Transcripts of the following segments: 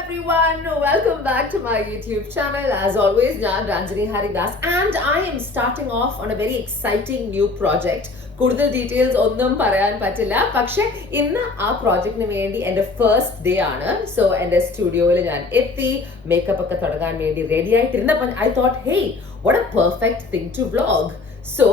everyone, welcome back to my YouTube channel. As always, ഞാൻ Ranjani Haridas and I am starting off on a very exciting new project. കൂടുതൽ details ഒന്നും പറയാൻ പറ്റില്ല, പക്ഷെ ഇന്ന് ആ പ്രോജക്റ്റിന് വേണ്ടി എൻ്റെ ഫസ്റ്റ് ഡേ ആണ്. സോ എൻ്റെ സ്റ്റുഡിയോയിൽ ഞാൻ എത്തി, മേക്കപ്പ് ഒക്കെ തുടങ്ങാൻ വേണ്ടി റെഡി ആയിട്ടിരുന്നപ്പോൾ I thought hey what a perfect thing to vlog. So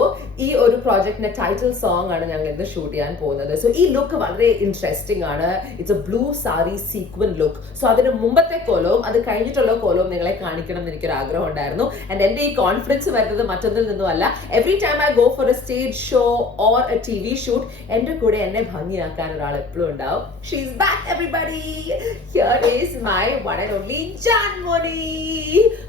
ഈ ഒരു പ്രോജക്റ്റിന്റെ ടൈറ്റിൽ സോങ് ആണ് ഞങ്ങൾ ഇന്ന് ഷൂട്ട് ചെയ്യാൻ പോകുന്നത്. സോ ഈ ലുക്ക് വളരെ ഇൻട്രസ്റ്റിംഗ് ആണ്. It's A blue sari sequin look. So അതിന് മുമ്പത്തെ കോലവും അത് കഴിഞ്ഞിട്ടുള്ള കോലവും നിങ്ങളെ കാണിക്കണം എന്ന് എനിക്കൊരു ആഗ്രഹം ഉണ്ടായിരുന്നു. ആൻഡ് എൻ്റെ ഈ കോൺഫിഡൻസ് വരുന്നത് മറ്റൊന്നിൽ നിന്നുമല്ല. Every time I go for a stage show or a TV shoot, എൻ്റെ കൂടെ എന്നെ ഭംഗിയാക്കാൻ ഒരാൾ എപ്പോഴും ഉണ്ടാവും. She is back everybody. Here is my one and only Janmoni.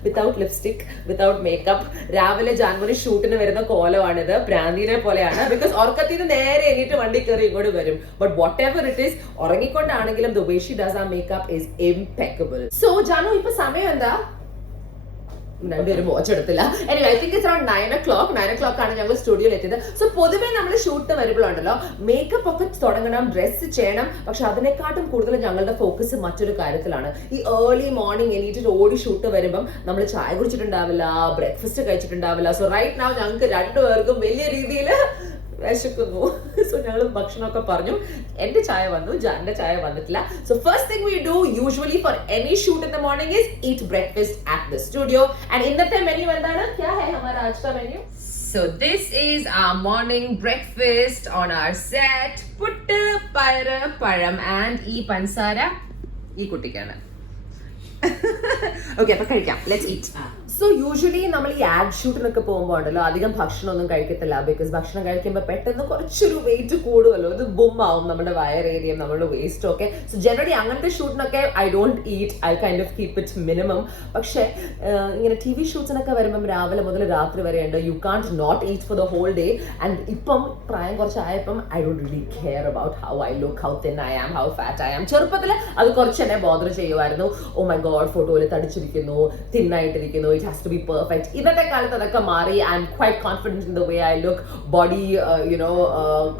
Without lipstick, without makeup. രാവിലെ ജാൻമോനി ഷൂട്ടിന് വരുന്ന കോലമാണിത്. പ്രാന്തിനെ പോലെയാണ്. ബിക്കോസ് ഉറക്കത്തിൽ നിന്ന് നേരെ എണീറ്റ് വണ്ടി കയറി ഇങ്ങോട്ട് വരും. But whatever it is, ഉറങ്ങിക്കൊണ്ടാണെങ്കിലും the way she does our makeup is impeccable. So Janu, ഇപ്പൊ സമയം എന്താ? രണ്ടുപേരും വാച്ച് എടുത്തില്ല. Anyway I think it's around 9 o'clock. 9 o'clock ആണ് ഞങ്ങൾ സ്റ്റുഡിയോയിൽ എത്തിയത്. സോ പൊതുവേ നമ്മൾ ഷൂട്ട് വരുമ്പോഴുണ്ടല്ലോ മേക്കപ്പ് ഒക്കെ തുടങ്ങണം, ഡ്രസ്സ് ചെയ്യണം. പക്ഷെ അതിനെക്കാട്ടും കൂടുതൽ ഞങ്ങളുടെ ഫോക്കസ് മറ്റൊരു കാര്യത്തിലാണ്. ഈ ഏർലി മോർണിംഗ് എണീറ്റിട്ട് ഓടി ഷൂട്ട് വരുമ്പം നമ്മൾ ചായ കുടിച്ചിട്ടുണ്ടാവില്ല, ബ്രേക്ക്ഫാസ്റ്റ് കഴിച്ചിട്ടുണ്ടാവില്ല. സോ റൈറ്റ് നൗ ഞങ്ങൾക്ക് രണ്ടുപേർക്കും വലിയ രീതിയിൽ വിശക്കുന്നു. സോ ഞങ്ങൾ ഭക്ഷണമൊക്കെ പറഞ്ഞു. എന്റെ ചായ വന്നു, ജാന്റെ ചായ വന്നിട്ടില്ല. So first thing we do usually for any shoot in the morning is eat breakfast at the studio. And ഇന്നത്തെ മെനു എന്താണ്? ക്യാ ഹൈ ഹമാരാ ആജ് കാ menu? So this is our morning breakfast on our set. Puttu, പയറ്, പഴം and ഈ പഞ്ചസാര ഈ കുട്ടിക്കാണ്. ഓക്കെ, അപ്പൊ കഴിക്കാം. Let's eat. സോ യൂഷ്വലി നമ്മൾ ഈ ആഡ് ഷൂട്ടിനൊക്കെ പോകുമ്പോൾ ഉണ്ടല്ലോ അധികം ഭക്ഷണമൊന്നും കഴിക്കത്തില്ല. ബിക്കോസ് ഭക്ഷണം കഴിക്കുമ്പോൾ പെട്ടെന്ന് കുറച്ചൊരു വെയിറ്റ് കൂടുമല്ലോ. ഇത് ബുമ്മാവും നമ്മുടെ വയർ ഏരിയയും നമ്മുടെ വേസ്റ്റും ഒക്കെ. സോ ജനറലി അങ്ങനത്തെ ഷൂട്ടിനൊക്കെ I don't eat, I kind of keep it minimum. പക്ഷേ ഇങ്ങനെ TV ഷൂട്ട്സിനൊക്കെ വരുമ്പം രാവിലെ മുതൽ രാത്രി വരെ ഉണ്ട്. You can't not eat for the whole day. And ഇപ്പം പ്രായം കുറച്ചായപ്പം I don't really care about how I look, how thin I am, how fat I am. ചെറുപ്പത്തിൽ അത് കുറച്ച് എന്നെ ബോദർ ചെയ്യുമായിരുന്നു. ഓ മൈ ഗോഡ്, ഫോട്ടോയിൽ തടിച്ചിരിക്കുന്നു, തിന്നായിട്ടിരിക്കുന്നു, it has to be perfect. ഇന്നത്തെ കാലത്ത് അതൊക്കെ മാറി. I'm quite confident in the way I look. Body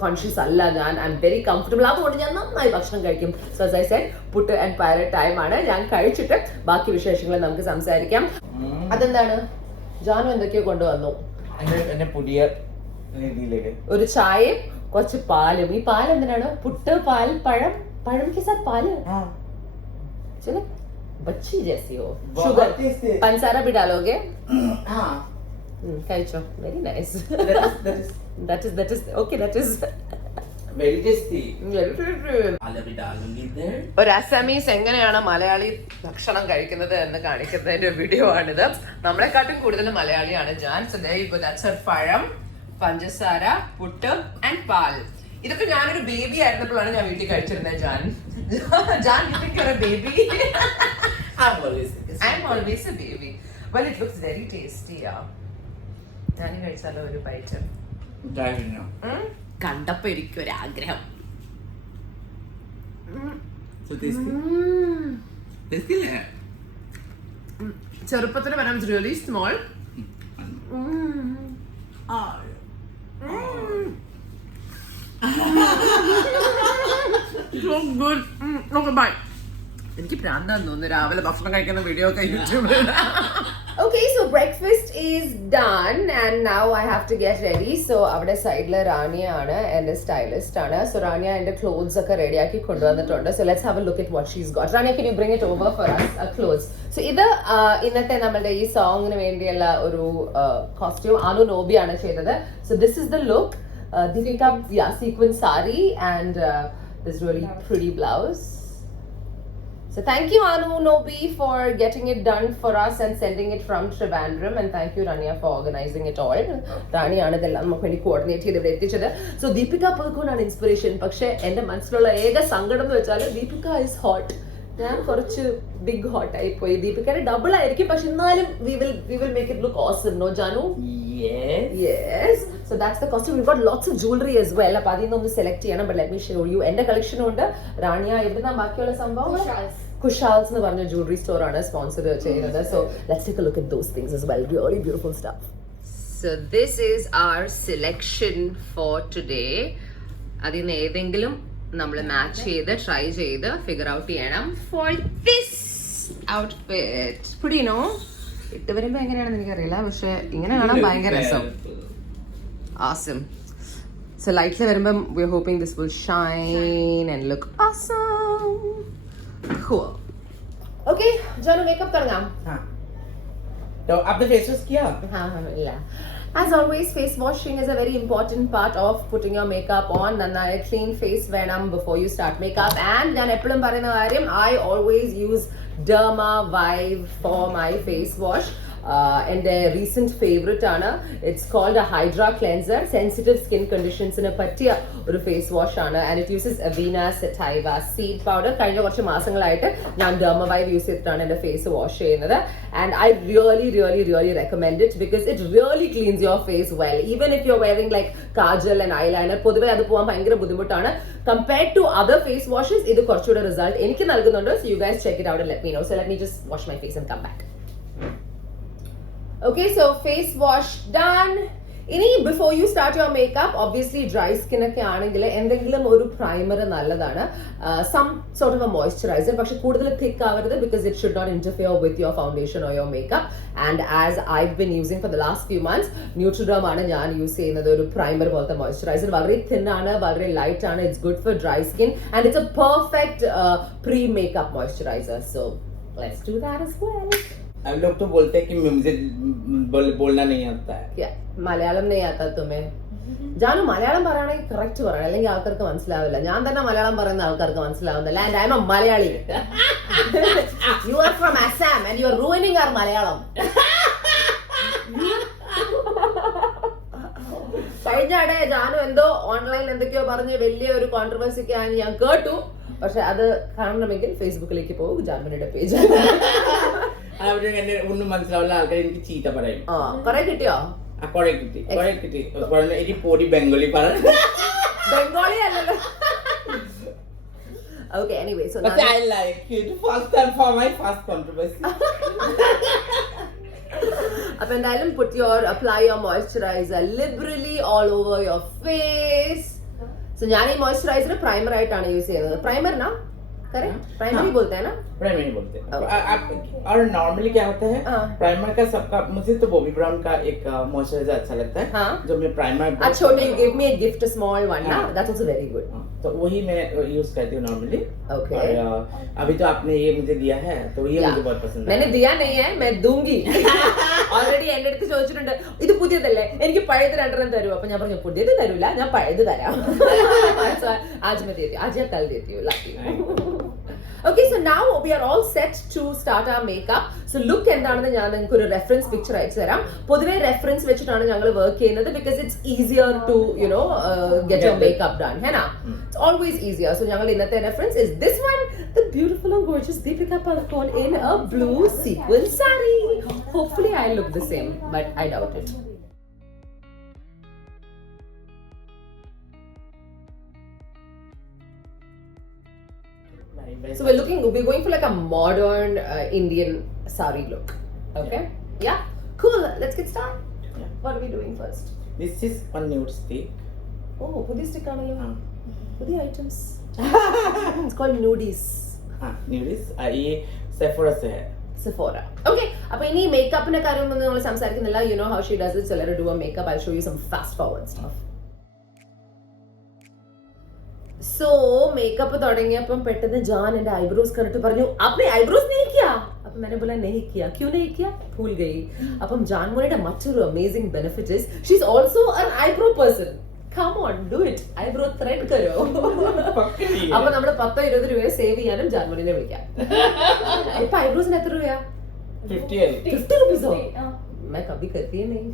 conscious അല്ല ഞാൻ. I'm very comfortable. അതുകൊണ്ട് ഞാൻ നന്നായി ഭക്ഷണം കഴിക്കും. So as I said, puttu and പയറ് ടൈമാണ്. ഞാൻ കഴിച്ചിട്ട് ബാക്കി വിശേഷങ്ങൾ നമുക്ക് സംസാരിക്കാം. അതെന്താണ് ജാനു എന്തൊക്കെയോ കൊണ്ടുവന്നു? പുതിയ രീതിയിലേക്ക് ഒരു ചായയും കുറച്ച് പാലും. ഈ പാൽ എന്തിനാണ്? പുട്ട്, പാൽ, പഴം. പഴം के साथ पाल चलो बच्ची जैसी हो. शुगर, पंसारा भी डालोगे? हाँ. കഴിച്ചോ. Very nice. that is okay. That is very tasty. ഒരു അസമീസ് എങ്ങനെയാണ് മലയാളി ഭക്ഷണം കഴിക്കുന്നത് എന്ന് കാണിക്കുന്നതിന്റെ വീഡിയോ ആണിത്. നമ്മളെക്കാട്ടും കൂടുതൽ മലയാളിയാണ് Jan. So there you go. That's her പഴം, പഞ്ചസാര, പുട്ട് ആൻഡ് പാൽ. ഇതൊക്കെ ഞാനൊരു ബേബി ആയിരുന്നപ്പോഴാണ് ഞാൻ വീട്ടിൽ കഴിച്ചിരുന്നത്. Jan, you think you're a baby? I'm always a baby. Well, it looks very tasty. ഞാൻ കഴിച്ചാലോ ഒരു ബൈറ്റ്? കണ്ടപ്പോ എനിക്കൊരു ആഗ്രഹം. ചെറുപ്പത്തിൽ when I was really small. So good. Okay, bye. എനിക്ക് പ്രാന്താന്ന് തോന്നുന്നു രാവിലെ ഭക്ഷണം കഴിക്കുന്ന വീഡിയോ ഒക്കെ യൂട്യൂബിൽ. Okay, so breakfast is done and now I have to get ready. So അവിടെ സൈഡിൽ റാണിയ ആണ്, എൻ്റെ സ്റ്റൈലിസ്റ്റ് ആണ്. സോ റാണിയ എൻ്റെ ക്ലോത്ത്സ് ഒക്കെ റെഡി ആക്കി കൊണ്ടുവന്നിട്ടുണ്ട്. So let's have a look at what she's got. Rania, can you bring it over for us, clothes? So ഇത് ഇന്നത്തെ നമ്മുടെ ഈ സോങ്ങിന് വേണ്ടിയുള്ള ഒരു കോസ്റ്റ്യൂം ആനു നോബി ആണ് ചെയ്തത്. So this is the look. Deepika, yeah, sequin sari and this really pretty blouse. So thank you Anu Nobi for getting it done for us and sending it from Trivandrum, and thank you Rania for organizing it all. Rani ആണ് ഇതെല്ലാം നമുക്ക് വേണ്ടി coordinate ചെയ്ത് ഇവിടെ എത്തിച്ചത്. So Deepika പതുക്കോണാണ് inspiration. പക്ഷെ എന്റെ മനസ്സിലുള്ള ഏക സങ്കടം എന്ന് വെച്ചാൽ ദീപിക ഇസ് ഹോട്ട്. ഞാൻ കുറച്ച് ബിഗ് ഹോട്ട് ആയി പോയി. ദീപികയുടെ ഡബിൾ ആയിരിക്കും, പക്ഷെ എന്നാലും we will make it look awesome, no Janu? Yes. So that's the costume. We've got lots of jewelry as well. അപ്പോൾ അതിൽ നിന്ന് ഒന്ന് സെലക്ട് ചെയ്യണം. But let me show you. എൻ്റെ കളക്ഷനും ഉണ്ട്. റാണിയ എവിടുന്നാ ബാക്കിയുള്ള സംഭവം? കുഷാൽസ് എന്ന് പറഞ്ഞ ജ്വല്ലറി സ്റ്റോർ ആണ് സ്പോൺസർ ചെയ്യുന്നത്. So let's take a look at those things as well. Really beautiful stuff. So this is our selection for today. അതിൽ ഏതെങ്കിലും നമ്മൾ മാച്ച് ചെയ്ത് ട്രൈ ചെയ്ത് ഫിഗർ ഔട്ട് ചെയ്യണം. For this outfit. Pretty, no? ഇട്ട് വരുമ്പോ എങ്ങനെയാണെന്ന് എനിക്കറിയില്ല, പക്ഷെ ഇങ്ങനെ കാണാൻ ഭയങ്കര രസം. Awesome. So lights വരുമ്പം we're hoping this will shine and look awesome. Cool. Okay, Janu, makeup തുടങ്ങാം. हाँ तो आपने फेस वॉश किया? Yeah. As always, face washing is a very important part of putting your makeup on. നന്നായ clean face വേണം before you start makeup. And ഞാൻ എപ്പോഴും പറയുന്ന കാര്യം, I always use Derma Vive for my face wash. എൻ്റെ recent favourite ആണ്. It's called a hydra cleanser. Sensitive skin കണ്ടീഷൻസിന് പറ്റിയ ഒരു ഫേസ് വാഷ് ആണ്. And it uses avena sativa seed powder. കഴിഞ്ഞ കുറച്ച് മാസങ്ങളായിട്ട് ഞാൻ ഡെർമവൈവ് യൂസ് ചെയ്തിട്ടാണ് എൻ്റെ ഫേസ് വാഷ് ചെയ്യുന്നത്. And I really recommend it because it really cleanses your face well. Even if you are wearing like kajal and eyeliner, പൊതുവെ അത് പോകാൻ ഭയങ്കര ബുദ്ധിമുട്ടാണ്. Compared to other face washes ഇത് കുറച്ചുകൂടെ റിസൾട്ട് എനിക്ക് നൽകുന്നുണ്ട്. So you guys check it out and let me know. So let me just wash my face and come back. Okay, so face wash done. ഇനി before you start your makeup, obviously dry skin ഒക്കെ ആണെങ്കിൽ എന്തെങ്കിലും ഒരു primer നല്ലതാണ്. Some sort of a moisturiser, പക്ഷെ കൂടുതൽ thick ആവരുത്, because it should not interfere with your foundation or your makeup. And as I been using for the last few months, Nutriderm ആണ് ഞാൻ യൂസ് ചെയ്യുന്നത്. ഒരു പ്രൈമർ പോലത്തെ moisturiser, വളരെ thin ആണ്, വളരെ ലൈറ്റ് ആണ്. It's good for dry skin and it's A perfect pre makeup moisturiser. So let's do that as well. अब लोग तो बोलते हैं कि मुझे बोलना नहीं आता है. क्या മലയാളം नहीं आता तुम्हें? ജാനു മലയാളം പറയുകയാണെങ്കിൽ കറക്റ്റ് പറയണം, അല്ലെങ്കിൽ ആൾക്കാർക്ക് മനസ്സിലാവില്ല. ഞാൻ തന്നെ മലയാളം പറയുന്ന ആൾക്കാർക്ക് മനസ്സിലാവുന്നില്ല. And I'm a Malayali. You are from Assam and you are ruining our Malayalam. കഴിഞ്ഞ ജാനു എന്തോ ഓൺലൈനിൽ എന്തൊക്കെയോ പറഞ്ഞ് വലിയ ഒരു കോൺട്രവേഴ്സിക്ക് ആണ് ഞാൻ കേട്ടു. പക്ഷെ അത് കാണണമെങ്കിൽ ഫേസ്ബുക്കിലേക്ക് പോകും, ജാനുവിന്റെ പേജ്. ഒന്നും മനസ്സിലാവില്ല, ആൾക്കാർ എനിക്ക് ചീത്ത പറയും. കൊറേ കിട്ടിയോ? കൊറേ കിട്ടി. എനിക്ക് പോടി ബംഗാളി പറ. ബംഗാളി അല്ലല്ലോ. Okay, anyway, so but I like it. First time for my first controversy. അപ്പൊ എന്തായാലും apply your moisturizer liberally all over your face. So ഞാൻ ഈ മോയ്സ്ചറൈസർ പ്രൈമർ ആയിട്ടാണ് യൂസ് ചെയ്യുന്നത്. പ്രൈമർ ना करेक्ट? प्राइमरी बोलते हैं ना? प्राइमरी बोलते हैं. और नॉर्मली क्या होता है, प्राइमर का सबका, मुझे तो बॉबी ब्राउन का एक मॉइस्चराइजर अच्छा लगता है. जो मैं प्राइमर अच्छा, you gave me a gift, a small one ना, that's also very good. तो वही मैं यूज करती हूँ नॉर्मली. Okay. और अभी तो आपने ये मुझे दिया है, तो ये मुझे बहुत पसंद है. मैंने दिया नहीं है, मैं दूंगी. ഓൾറെഡി എന്റെ അടുത്ത് ചോദിച്ചിട്ടുണ്ട്, ഇത് പുതിയതല്ലേ, എനിക്ക് പഴയത് രണ്ടെണ്ണം തരുമോ? അപ്പൊ ഞാൻ പറഞ്ഞു പുതിയത് തരൂല, ഞാൻ പഴയത് തരാം. आज मैं देती हूँ, आज या कल देती हूँ, lucky. Okay, so now we are all set to start our makeup. So look എന്താണെന്ന് ഞാൻ നിങ്ങൾക്ക് ഒരു റെഫറൻസ് പിക്ചർ അയച്ചു തരാം. പൊതുവെ റെഫറൻസ് വെച്ചിട്ടാണ് ഞങ്ങൾ വർക്ക് ചെയ്യുന്നത്, because it's easier to get your makeup done. Hey നാ, ഇറ്റ്സ് ഓൾവേസ് ഈസിയർ. സോ ഞങ്ങൾ ഇന്നത്തെ reference is this one, the beautiful and gorgeous Deepika Padukone in a blue sequin saree. Hopefully I look the same, but I doubt it. So we're going for like a modern Indian sari look. Okay? Yeah? Cool. Let's get started. Yeah. What are we doing first? This is one nude stick. Oh, pudhi stick aanallo. Pudhi items. It's called nudies. Nudies. ये Sephora से है. Sephora. Okay. അപ്പോൾ ഇനി മേക്കപ്പിന്റെ കാര്യം ഒന്നും നമ്മൾ സംസാരിക്കുന്നില്ല. You know how she does it. So let her do a makeup. I'll show you some fast forward stuff. So makeup തുടങ്ങിയപ്പം പെട്ടെന്ന് ജാൻ എന്റെ ഐബ്രോസ് കണ്ടിട്ട് പറഞ്ഞു, आपने आईब्रोज नहीं किया? अब मैंने बोला नहीं किया. क्यों नहीं किया? भूल गई. അപ്പം ജാൻ മോളുടെ മറ്റൊരു amazing benefit is she is also an eyebrow person. Come on, do it. eyebrow thread करो. അപ്പോൾ നമ്മൾ 10-20 രൂപ സേവ് ചെയ്യാനും ജാൻ മോളിനെ വിളിക്കാം. ഇപ്പോ ഐബ്രോസിന് എത്ര രൂപയാ? 50 rupees. मैं कभी करती ही नहीं.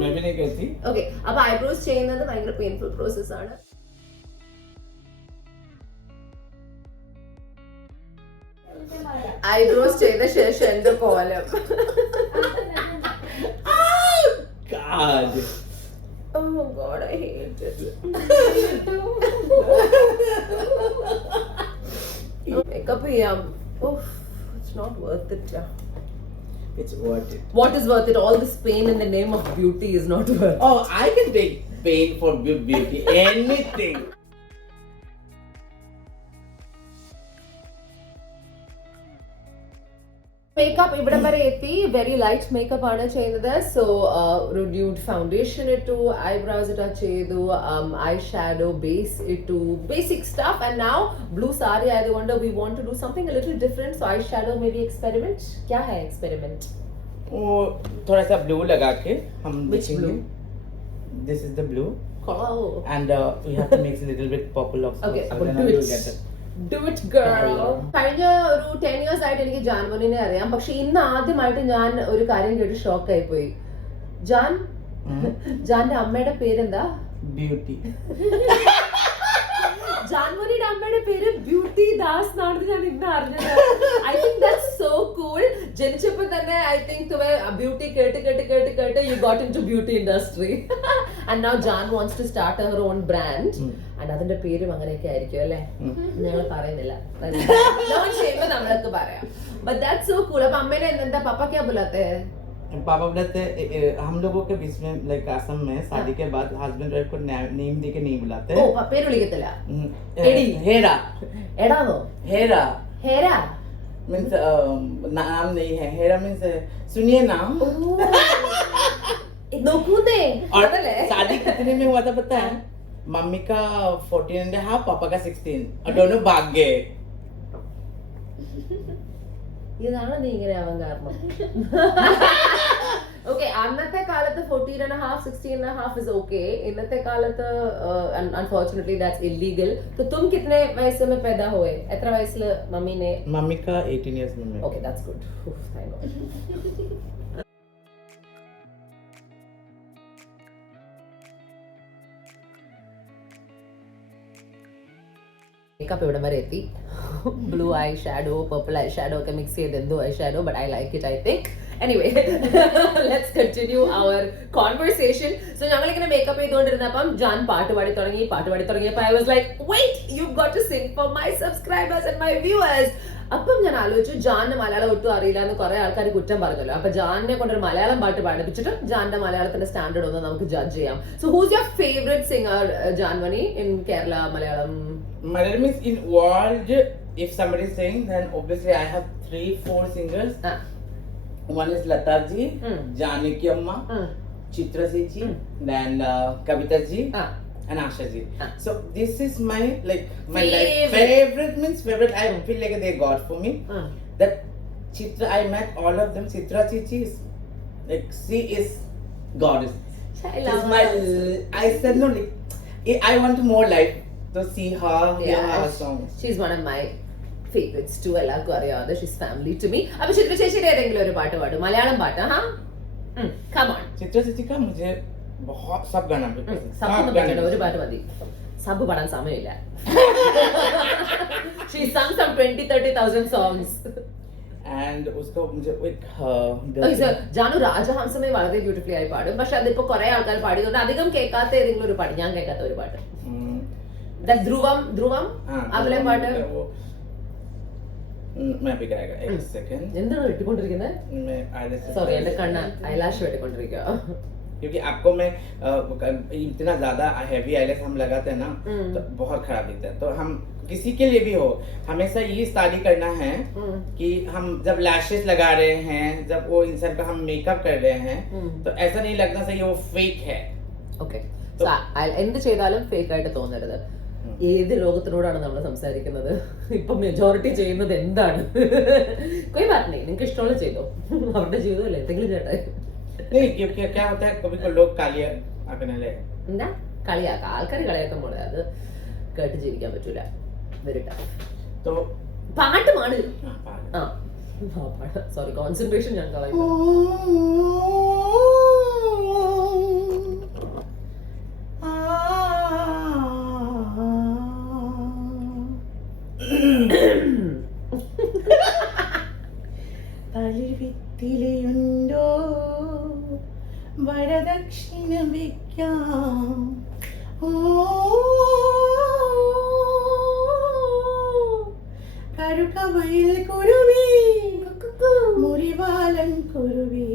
मैं भी नहीं करती. Okay, അപ്പോൾ ഐബ്രോസ് ചെയ്യുന്നത് ഭയങ്കര പെയിൻഫുൾ പ്രോസസ് ആണ്. ഐബ്രോസ് ചെയ്ത ശേഷം എന്റെ കോലം. Oh God, I hate it. Makeup ചെയ്യാം. It's not worth it. It's worth it. What is worth it? All this pain in the name of beauty is not worth it. Oh, I can take pain for beauty. Anything. Makeup ഇവിടെ വരെ എത്തി. Very light makeup ആണ് ചെയ്യുന്നത്. So ഒരു nude foundation ഇട്ടു, eyebrows touch ചെയ്തു, eye shadow base ഇട്ടു, basic stuff. And now blue sari ആയതുകൊണ്ട് we want to do something a little different. So eye shadow में भी एक्सपेरिमेंट. क्या है एक्सपेरिमेंट? वो थोड़ा सा ब्लू लगा के हम Which देखेंगे. blue? This is the blue. Oh. And we have to mix a little bit purple also. Okay, So അപ്പോൾ then do I it. will get it. Do it girl. കഴിഞ്ഞ ഒരു 10 years ആയിട്ട് എനിക്ക് ജാൻമോനിനെ അറിയാം. പക്ഷെ ഇന്ന് ആദ്യമായിട്ട് ഞാൻ ഒരു കാര്യം കേട്ട് ഷോക്ക് ആയി പോയി. ജാന്റെ അമ്മയുടെ പേരെന്താ? Beauty. ജാൻമോനിയുടെ അമ്മയുടെ പേര് ബ്യൂട്ടി ദാസ് എന്നാണ് ഞാൻ ഇന്ന് അറിഞ്ഞത്. I think that's so cool. ജനിച്ചപ്പോൾ തന്നെ ഐ തിങ്ക് തുവേ ബ്യൂട്ടി കേട്ട് കേട്ട് കേട്ട് കേട്ട് you got into beauty industry. And now Jaan wants to start her own brand. And അതിന്റെ പേരും അങ്ങനെയൊക്കെ ആയിരിക്കും അല്ലേ? ഞങ്ങൾ പറയുന്നില്ല, ചെയ്യുമ്പോ നമ്മളൊക്കെ പറയാം. But that's so cool. അപ്പൊ അമ്മേനെ എന്താ പപ്പ ക്യാ ബുലാത്തെ? पापा बुलाते हम लोगों के बीच में लाइक असम में शादी के बाद हस्बैंड वाइफ को नेम दे के नहीं बुलाते. ഓ പേര് വിളിക്കത്തില്ല. हेरा. എടാന്നോ? हेरा ഹേര मीन्स नाम नहीं है. हेरा मीन्स सुनिए नाम. നോക്കൂന്നേ. और शादी कितने में हुआ था पता है? मम्मी का 14.5, पापा का 16 और दोनों भाग गए. ഇതാണ് നീ ഇങ്ങനെ ആവാൻ കാരണം. ഓക്കെ, അന്നത്തെ കാലത്ത് 14.5 16.5 ഇസ് ഓക്കെ. ഇന്നത്തെ കാലത്ത് അൺഫോർचुनेटली दैट्स इलीगल. तो तुम कितने वयस में पैदा हुए? എത്ര വയസ്സിൽ മമ്മീനെ? मम्मी का 18 years में. Okay that's good. Thank God. Makeup ഇവിടെ വരെ എത്തി. Blue eye shadow, purple eye shadow ഒക്കെ മിക്സ് ചെയ്ത് എന്തോ eye shadow, but I like it I think. Anyway let's continue our conversation. So ഞങ്ങളിങ്ങനെ മേക്കപ്പ് ചെയ്തുകൊണ്ടിരുന്നപ്പം ജാൻ പാട്ട് പാടി തുടങ്ങിയപ്പോൾ I was like wait, you got to sing for my subscribers and my viewers. അപ്പം ഞാൻ ആലോചിച്ചു, ജാനിന് മലയാളം ഒട്ടും അറിയില്ല എന്ന് കുറെ ആൾക്കാർ കുറ്റം പറഞ്ഞല്ലോ. അപ്പൊ ജാനിനെ കൊണ്ടൊരു മലയാളം പാട്ട് പാടിപ്പിച്ചിട്ട് ജാന്റെ മലയാളത്തിന്റെ സ്റ്റാൻഡേർഡ് ഒന്ന് നമുക്ക് ജഡ്ജ് ചെയ്യാം. So who's your favourite singer Jaanmani in Kerala Malayalam? Malayalam means in world, if somebody is saying, then obviously I have 3-4 singers. One is Lata ji, Janaki Amma, Chitra ji, then Kavita ji, and Asha ji. So this is my like my favorite means favorite. I feel like they God for me. That Chitra, I met all of them. Chitra Chichi is like she is goddess. I love my. I said no, like I want more life to see her, hear her songs. She's one of my favorites too. എല്ലാവർക്കും അറിയാവുന്ന she's family to me. അപ്പൊ ചിത്ര ചേച്ചിയുടെ ഏതെങ്കിലും ഒരു പാട്ട് പാടും, മലയാളം പാട്ട്. Come on. Chitra Chichi का मुझे बहुत सब गाना पसंद. സബ് പാടണ്ട, ഒരു പാട്ട് മതി. സബ് പാടാൻ സമയമില്ല. She sung some 20,000-30,000 songs. And उसको मुझे एक ജാനു രാജഹംസമേ വളരെ ബ്യൂട്ടിഫുള്ളി ആയി പാടും. പക്ഷെ അതിപ്പോ കുറെ ആൾക്കാർ പാടിയതുകൊണ്ട് അധികം കേൾക്കാത്ത ഏതെങ്കിലും ഒരു പാട്ട്, ഞാൻ കേൾക്കാത്ത ഒരു പാട്ട്. ധ്രുവം അതിലെ പാട്ട് मैं भी गाएगा. एक सेकंड. എന്താണ് വെട്ടിക്കൊണ്ടിരിക്കുന്നത്? സോറി, എന്റെ കണ്ണ് ഐലാഷ് വെട്ടിക്കൊണ്ടിരിക്കുക. क्योंकि आपको मैं इतना ज्यादा हेवी आईलैश हम लगाते हैं ना, तो बहुत खराब दिखता है. तो हम किसी के लिए भी हो, हमेशा ये स्टडी करना है कि हम जब लैशेस लगा रहे हैं, जब वो इंसान का हम मेकअप कर रहे हैं, तो ऐसा नहीं लगना चाहिए वो फेक है. ഓക്കെ, എന്ത് ചെയ്താലും ഫേക്ക് ആയിട്ട് തോന്നരുത്. ഏത് ലോകത്തിനോടാണ് നമ്മൾ സംസാരിക്കുന്നത്? ഇപ്പൊ മെജോറിറ്റി ചെയ്യുന്നത് എന്താണ്? കൊയ് പറഞ്ഞേ, നിങ്ങൾക്ക് ഇഷ്ടമുള്ള ചെയ്തോ, അവരുടെ ജീവിതമല്ലേ, എന്തെങ്കിലും ചേട്ടാ. नहीं क्योंकि क्या होता है, कभी कोई लोग कालिया आकने ले എന്താ കളിയാക്കാം, ആൾക്കാർ കളിയാക്കുമ്പോൾ അത് കേട്ട് ജീവിക്കാൻ പറ്റൂല. Very tough. तो പാട്ടുമാണ്. സോറി, കോൺസെൻട്രേഷൻ ഞാൻ കളയും. തളിർവിത്തിലെയുണ്ടോ വരദക്ഷിണ വയ്ക്കാം. കരുകവയിൽ കുരുവി, മുറിവാലൻ കുരുവി,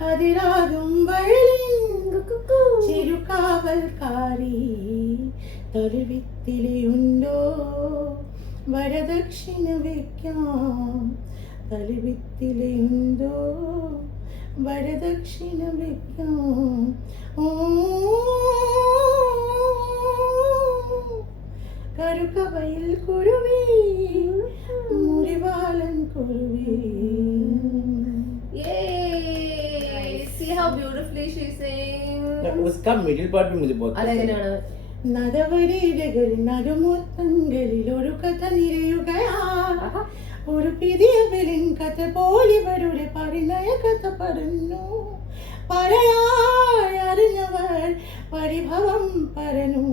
കതിരാകും വയലിൻ ചിരുകാവൽക്കാരി. തളിർവിത്തിലെയുണ്ടോ വരദക്ഷിണ വയ്ക്കാം, కలివిత్తిలెందో వరదక్షిణ వెక్కాం കറുകവയിൽ കുരുവി മുറിവാലൻ കുരുവി. Yay! See how beautifully she sings. उसका मिडिल पार्ट भी मुझे बहुत അതെങ്ങനെയാണ്? നഗവരീരകളിൽ നടുമുത്തങ്ങളിൽ ഒരു കഥ നിറയുകയാ ആഹാ. ഒരു പിരിയവരിൻ കഥ പോലിവരുടെ പരിണയ കഥ പറഞ്ഞു പറയായി അറിഞ്ഞവർ പരിഭവം പറഞ്ഞു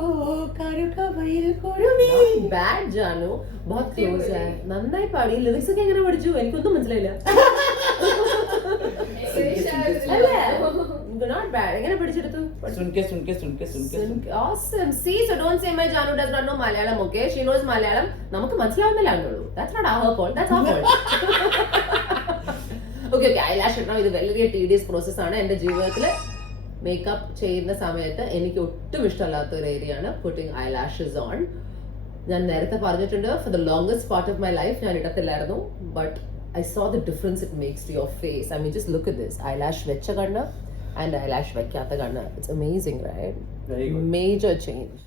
ഓ കറുകവയിൽ കുരുവി. Not bad, Janu. बहुत close है. നന്നായി പാടി. ലിറിക്സ് ഒക്കെ എങ്ങനെ പഠിച്ചു? എനിക്കൊന്നും മനസ്സിലായില്ല. അല്ലേ? Not bad. എങ്ങനെ പഠിച്ചെടുത്തു? सुन के Awesome. See, so don't say my Janu does not know Malayalam, okay? She knows Malayalam. നമുക്ക് മനസ്സിലാവുന്നില്ലാന്നുള്ളൂ. That's not our fault. That's our fault. Okay, eyelash ഇടണം. ഇത് വളരെ tedious process ആണ്. എൻ്റെ ജീവിതത്തിൽ മേക്കപ്പ് ചെയ്യുന്ന സമയത്ത് എനിക്ക് ഒട്ടും ഇഷ്ടമല്ലാത്ത ഒരു ഏരിയ ആണ് പുട്ടിങ് ഐലാഷസ് ഓൺ. ഞാൻ നേരത്തെ പറഞ്ഞിട്ടുണ്ട്, for the longest part of my life ഞാൻ ഇടത്തില്ലായിരുന്നു. But I saw the difference it makes to your face. I mean just look at this. Eyelash വെച്ച കണ്ണ് ആൻഡ് ഐലാഷ് വെക്കാത്ത കണ്ണ്. It's amazing, right? Very good. Major change.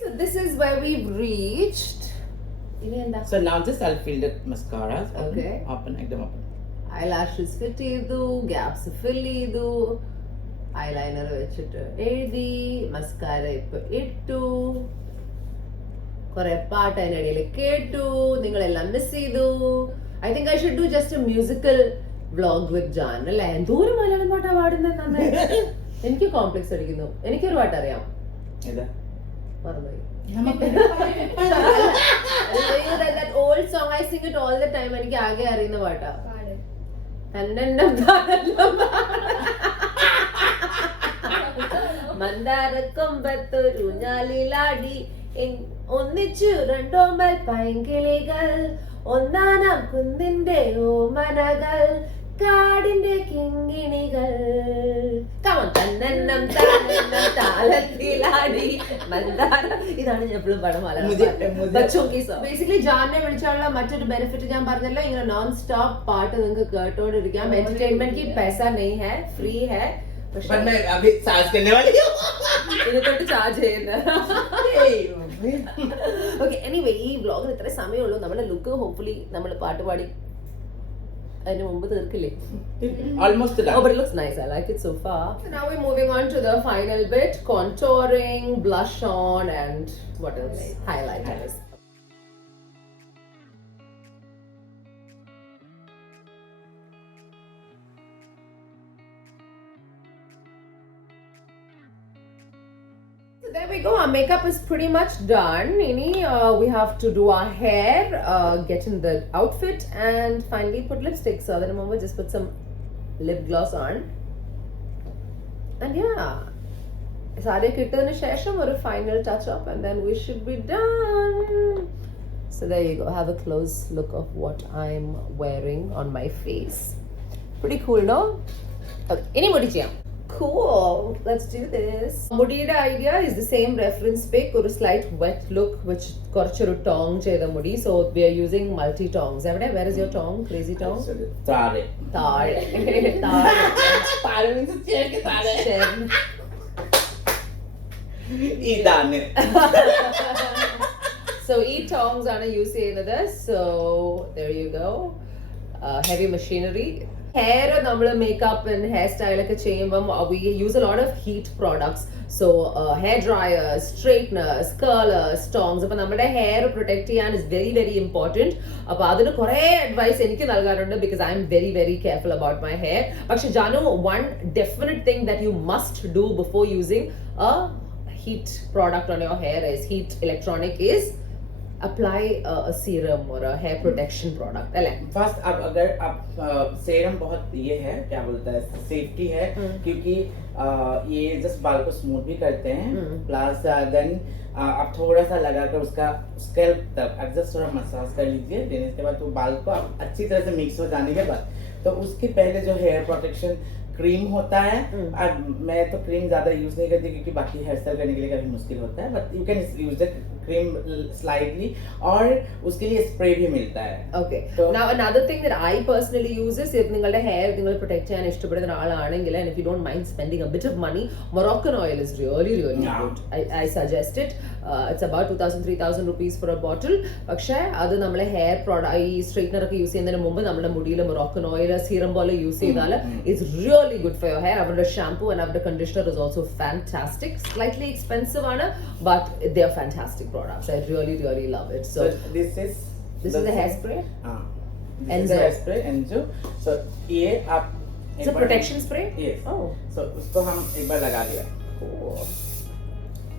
So this is where we've reached. So now just I'll fill the mascara. Okay. Open, ekdam open. Eyelashes fit ചെയ്തു, gaps fill ചെയ്തു, eyeliner വെച്ചിട്ട് എഴുതി, mascara ഇപ്പൊ ഇട്ടു, കുറെ പാട്ട് അതിനിടയിൽ കേട്ടു, നിങ്ങളെല്ലാം മിസ് ചെയ്തു. I think I should do just a musical vlog with Jan. അല്ലേ? എന്തോരം മലയാളം പാട്ടാ പാടുന്നത് നന്നായി. എനിക്ക് കോംപ്ലക്സ് അടിക്കുന്നു. എനിക്കൊരു പാട്ട് അറിയാം, ഏതാ? മറന്നുപോയി. That old song, I sing it all the time. എനിക്ക് ആകെ അറിയുന്ന പാട്ടാ. തന്നെണ്ണം മന്ദാരക്കൊമ്പത്തൊരു ഞാലിലാടി ഒന്നിച്ചു രണ്ടോമ്പൽ പൈങ്കിളികൾ ഒന്നാനാം കുന്നിന്റെ ഓമനകൾ കാടിന്റെ കിങ്ങിണികൾ. ഇതാണ് ഞാൻ എപ്പോഴും പടം ബേസിക്കലി. ജാനെ വിളിച്ചാലുള്ള മറ്റൊരു ബെനിഫിറ്റ് ഞാൻ പറഞ്ഞല്ലോ, ഇങ്ങനെ നോൺ സ്റ്റോപ്പ് പാട്ട് നിങ്ങൾക്ക് കേട്ടോണ്ടിരിക്കാം. എന്റർടൈൻമെന്റ് പൈസ നെയ് ഹെ, ഫ്രീ ഹെ. पर मैं अभी चार्ज करने वाली हूँ. ഇതിനോട്ട് ചാർജ് ചെയ്യുന്ന. ഓക്കെ, എനിവേ ഈ വ്ലോഗിന് ഇത്ര സമയമുള്ളൂ. നമ്മുടെ ലുക്ക് ഹോപ്പ്ഫുള്ളി നമ്മൾ പാട്ട് പാടി അതിന് മുമ്പ് തീർക്കില്ലേ? Almost done. Oh, but it looks nice. I like it so far. So now we're moving on to the final bit: contouring, blush on, and what else? Highlighters. So there we go. Our makeup is pretty much done. We have to do our hair, get in the outfit, and finally put lipstick. So then Mama just put some lip gloss on. And yeah, sare kittane shesham or a final touch up, and then we should be done. So there you go. Have a close look of what I'm wearing on my face. Pretty cool, no? Okay, anybody jam. Cool, let's do this. Mudida idea is the same reference pic or a slight wet look which korchuru tong cheyda mudi. So we are using multi tongs. Where is your tong? Crazy tong? Tare. Tare. Tare. Tare means chair ke tare. Chair. Idane. So tongs are use ചെയ്യുന്നത്. So there you go. Heavy machinery. Hair നമ്മൾ makeup and hair style ഒക്കെ ചെയ്യുമ്പോൾ we use a lot of heat products. So hair dryers, straighteners, curlers, tongs. അപ്പോൾ നമ്മുടെ hair protect ചെയ്യാൻ is very very important. അപ്പോൾ അതിന് കുറേ അഡ്വൈസ് എനിക്ക് നൽകാറുണ്ട് because I am very very careful about my hair. പക്ഷെ Janu, one definite thing that you must do before using a heat product on your hair is heat electronic is apply a serum or a hair protection product. First अब अगर आप serum बहुत ये है, क्या बोलता है, सेफ्टी है, क्योंकि ये जस्ट बाल को स्मूथ भी करते हैं, प्लस देन आप थोड़ा सा लगाकर उसका स्कैल्प तक आप जस्ट थोड़ा मसाज कर लीजिए. देन इसके बाद तो बाल को आप अच्छी तरह से मिक्स हो जाने के बाद तो उसके पहले जो हेयर प्रोटेक्शन क्रीम होता है। और मैं तो क्रीम ज्यादा यूज नहीं करती क्योंकि बाकी हेयर स्टाइल करने के लिए काफी मुश्किल होता है, but you can use the cream slightly, और उसके लिए स्प्रे भी मिलता है. Okay. So- Now another thing that I personally use is if നിങ്ങളുടെ hair നിങ്ങൾ protect ചെയ്യാൻ ഇഷ്ടപ്പെടുന്ന ഒരാളാണെങ്കിൽ, and if you don't mind spending a bit of money, Moroccan oil is really good. I suggest it. It's about 2,000-3,000 rupees for a bottle. പക്ഷേ അത് നമ്മളെ hair product ഈ straightener ഒക്കെ യൂസ് ചെയ്യുന്നതിന് മുമ്പ് നമ്മുടെ മുടിയിൽ മൊറോക്കൻ ഓയിൽ സീറം പോലെ യൂസ് ചെയ്താൽ it's really good for your hair. അവരുടെ ഷാംപൂ ആൻഡ് അവരുടെ conditioner is also fantastic. Slightly expensive ആണ്, but they are fantastic products. I really love it. So this is the hairspray. This Enzo. is the hairspray Enzo. So ये आप It's a protection spray. Yes. Oh. So उसको हम एक बार लगा दिया Cool.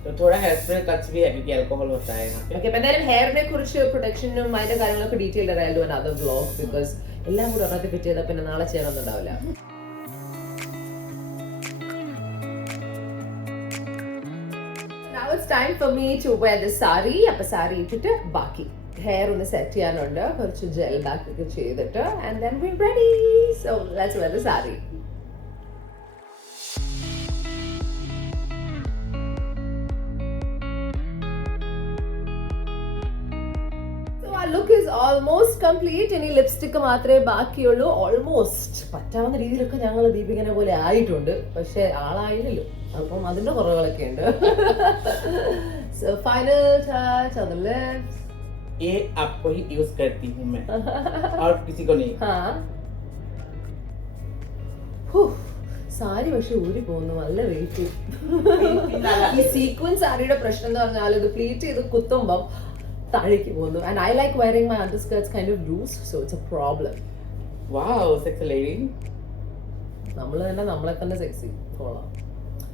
तो थोड़ा हेयर स्प्रे टच भी है क्योंकि अल्कोहल होता है यहाँ पे. Okay, but then ഹെയറിനെ കുറിച്ച് പ്രൊട്ടക്ഷനും അതിന്റെ കാര്യങ്ങളൊക്കെ ഡീറ്റെയിൽ ആയാലും another vlog, because എല്ലാം കൂടെ ഒരാൾക്ക് ഫിറ്റ് ചെയ്താൽ പിന്നെ നാളെ ചെയ്യണമെന്നുണ്ടാവില്ല. Now it's time for me to wear the sari. അപ്പൊ സാരി ഇട്ടിട്ട് ബാക്കി ഹെയർ ഒന്ന് സെറ്റ് ചെയ്യാനുണ്ട്, കുറച്ച് ജെൽ ബാക്ക് ഒക്കെ ചെയ്തിട്ട്, and then we're ready. So let's wear the sari. Look is almost complete. ഇനി ലിപ്സ്റ്റിക് മാത്രമേ ബാക്കിയുള്ളൂ. ഓൾമോസ്റ്റ് പറ്റാവുന്ന രീതിയിലൊക്കെ ഞങ്ങൾ ദീപികനെ പോലെ ആയിട്ടുണ്ട്, പക്ഷെ ആളായില്ലല്ലോ, അപ്പം അതിന്റെ കുറവുകളൊക്കെ ഉണ്ട്. So final touch on the lips. ये आपको ही यूज करती हूँ मैं और किसी को नहीं. സാരി പക്ഷെ ഊരി പോകുന്നു, നല്ല വെയിറ്റ്. ഈ സീക്വൻസ് സാരിയുടെ പ്രശ്നം എന്ന് പറഞ്ഞാൽ ഇത് പ്ലീറ്റ് ചെയ്ത് കുത്തുമ്പം താഴേക്ക് പോകുന്നു. And I like wearing my underskirts kind of loose, so it's a problem. Wow, sexy lady. നമ്മളെ തന്നെ സെക്സി കൊള്ളാം.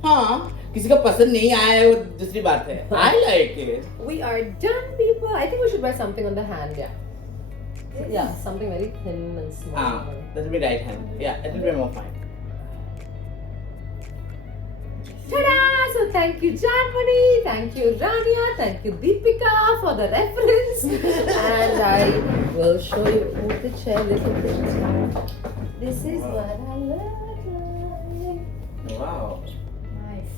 हाँ, किसी को पसंद नहीं आया है वो दूसरी बात है. I like it. We are done, people. I think we should wear something on the hand. Yeah, something very thin and small. That will be right hand. Yeah, it will be more fine. Ta-da! So thank you Janmani, thank you Rania, thank you Deepika for the reference. And I will show you, move the chair a little bit. This is what I look like. Wow. Nice.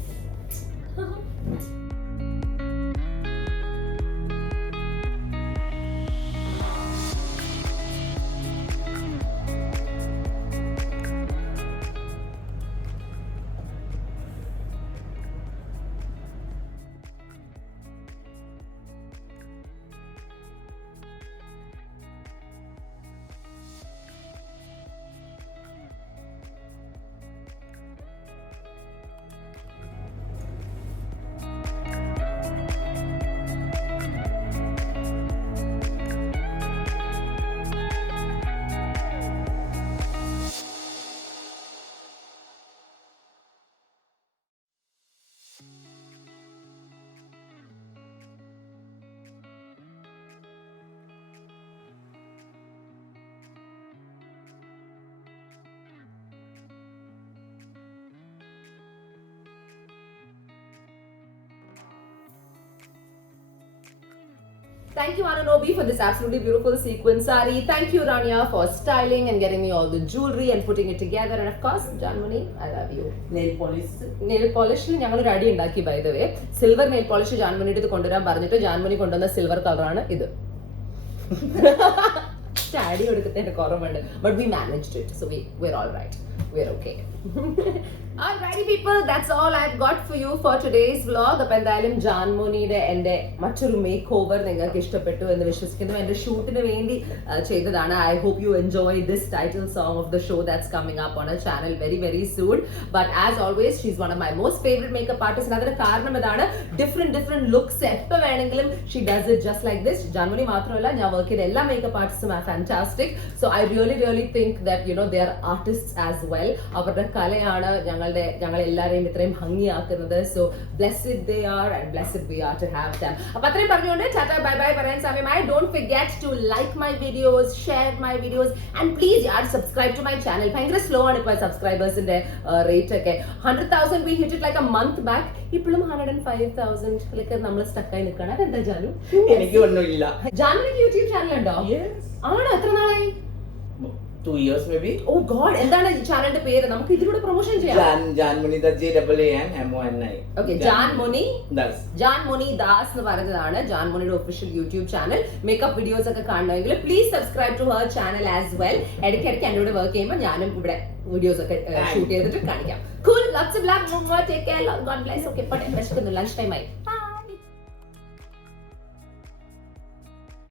Thank you Ananobi for this absolutely beautiful sequin sari. Thank you Rania for styling and getting me all the jewelry and putting it together. And of course Janmani, I love you. Nail polish. Nail polish ഞങ്ങൾ ഒരു അടി ഉണ്ടാക്കി, by the way. Silver nail polish ജാൻമണിയുടെ ഇത് കൊണ്ടുവരാൻ പറഞ്ഞിട്ട് ജാൻമണി കൊണ്ടുവന്ന silver കളറാണ് ഇത്. അടി കൊടുക്കത്തിന്റെ കുറവുണ്ട്, but we managed it, so we're all right. We're okay. Alrighty people, that's all I've got for you for today's vlog. അപ്പോൾ എന്തായാലും ജാൻമോനിയുടെ എൻ്റെ മറ്റൊരു മേക്ക് ഓവർ നിങ്ങൾക്ക് ഇഷ്ടപ്പെട്ടു എന്ന് വിശ്വസിക്കുന്നു. എൻ്റെ ഷൂട്ടിന് വേണ്ടി ചെയ്തതാണ്. I hope you enjoy this title song of the show that's coming up on our channel very soon. But as always, she's one of my most favorite makeup artists. അതിന് കാരണം ഇതാണ്, different looks എപ്പോൾ വേണമെങ്കിലും she does it just like this. Janmoni മാത്രമല്ല, ഞാൻ work ചെയ്ത എല്ലാ makeup ആർട്ടിസ്റ്റും are fantastic. So I really think that they are artists as well. അവരുടെ കലയാണ് ഞങ്ങൾ എല്ലാരെയും ഇത്രയും ഭംഗിയാക്കുന്നത്. So blessed they are and blessed we are to have them. അപ്പോൾ അത്രയും പറഞ്ഞുകൊണ്ട് ടാറ്റ ബൈ ബൈ പറയാൻ സമയമായി. Don't forget to like my videos, share my videos, and please subscribe to my channel. ഭയങ്കര സ്ലോ ആണ് ഇപ്പോൾ സബ്സ്ക്രൈബേഴ്സിന്റെ റേറ്റ് ഒക്കെ. 100,000 we hit it like a month back. ഇപ്പോഴും 105,000 നമ്മൾ സ്റ്റക്കായി നിൽക്കണം. അതെന്താ ജാനു? എനിക്ക് ഒന്നുമില്ല. ജാനുവിന് യൂട്യൂബ് ചാനൽ ഉണ്ടോ? ആണോ? എത്ര നാളായി? 2 years maybe. ഓ ഗോഡ്, എന്താണ് ഈ ചാനലിന്റെ പേര്? നമുക്ക് ഇതിലൂടെ പ്രൊമോഷൻ ചെയ്യാം. Janmoni, that's JAANMONI. Okay, Janmoni Das. Janmoni Das എന്ന് പറയുന്നതാണ് ജാൻമോനിയുടെ official YouTube channel. Makeup videos ഒക്കെ കാണണമെങ്കിൽ please subscribe to her channel as well. ഇടയ്ക്കിടയ്ക്ക് എൻ്റെ കൂടെ വർക്ക് ചെയ്യുമ്പോൾ ഞാനും ഇവിടെ വീഡിയോസ് ഒക്കെ ഷൂട്ട് ചെയ്തിട്ട് കാണിക്കാം. Cool, lots of love, take care, God bless. Okay, but lunch time ആയി.